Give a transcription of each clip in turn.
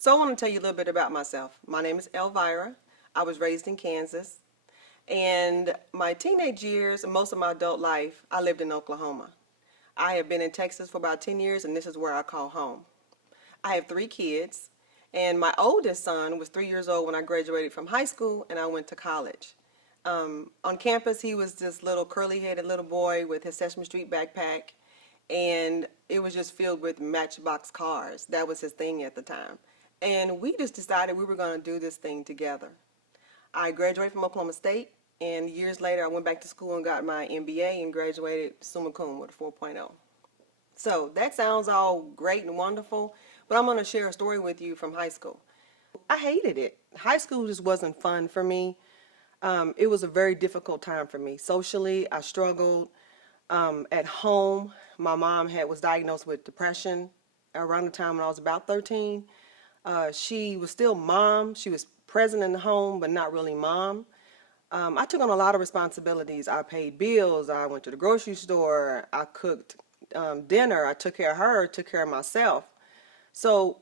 So I want to tell you a little bit about myself. My name is Elvira. I was raised in Kansas. And my teenage years and most of my adult life, I lived in Oklahoma. I have been in Texas for about 10 years, and this is where I call home. I have 3 kids, and my oldest son was 3 years old when I graduated from high school and I went to college. On campus, he was this little curly-headed little boy with his Sesame Street backpack, and it was just filled with Matchbox cars. That was his thing at the time. And we just decided we were going to do this thing together. I graduated from Oklahoma State, and years later I went back to school and got my MBA and graduated summa cum with a 4.0. So that sounds all great and wonderful, but I'm going to share a story with you from high school. I hated it. High school just wasn't fun for me. It was a very difficult time for me. Socially, I struggled. At home, my mom was diagnosed with depression around the time when I was about 13. She was still mom. She was present in the home, but not really mom. I took on a lot of responsibilities. I paid bills. I went to the grocery store. I cooked dinner. I took care of her, took care of myself. So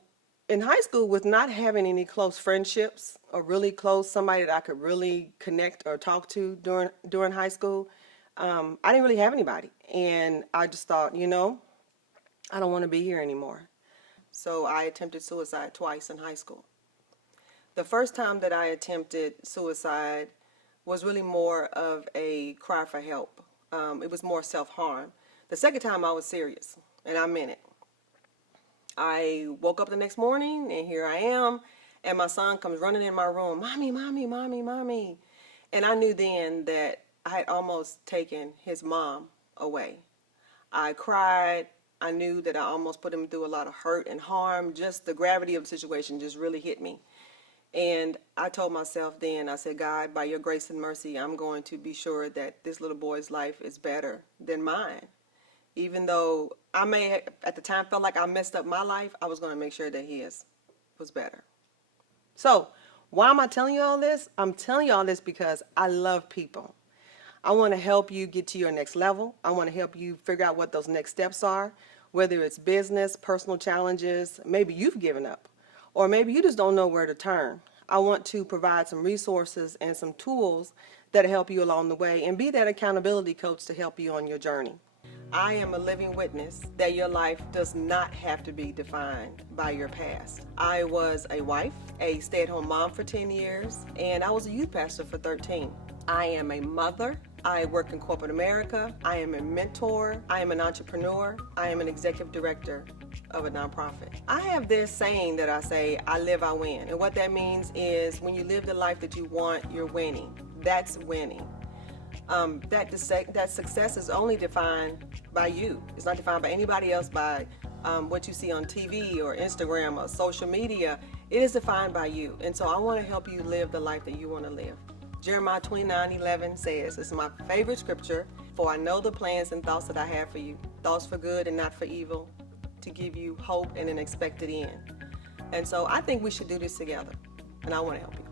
in high school, with not having any close friendships or really close, somebody that I could really connect or talk to during high school, I didn't really have anybody. And I just thought, I don't want to be here anymore. So I attempted suicide twice in high school. The first time that I attempted suicide was really more of a cry for help. It was more self-harm. The second time I was serious, and I meant it. I woke up the next morning, and here I am, and my son comes running in my room, "Mommy, mommy, mommy, mommy." And I knew then that I had almost taken his mom away. I cried. I knew that I almost put him through a lot of hurt and harm. Just the gravity of the situation just really hit me. And I told myself then, I said, "God, by your grace and mercy, I'm going to be sure that this little boy's life is better than mine." Even though I may at the time felt like I messed up my life, I was going to make sure that his was better. So why am I telling you all this? I'm telling you all this because I love people. I want to help you get to your next level. I want to help you figure out what those next steps are, whether it's business, personal challenges, maybe you've given up, or maybe you just don't know where to turn. I want to provide some resources and some tools that help you along the way and be that accountability coach to help you on your journey. I am a living witness that your life does not have to be defined by your past. I was a wife, a stay-at-home mom for 10 years, and I was a youth pastor for 13. I am a mother. I work in corporate America. I am a mentor. I am an entrepreneur. I am an executive director of a nonprofit. I have this saying that I say, "I live, I win." And what that means is when you live the life that you want, you're winning. That's winning. That success is only defined by you. It's not defined by anybody else, by what you see on TV or Instagram or social media. It is defined by you. And so I want to help you live the life that you want to live. Jeremiah 29:11 says, it's my favorite scripture, "For I know the plans and thoughts that I have for you, thoughts for good and not for evil, to give you hope and an expected end." And so I think we should do this together, and I want to help you.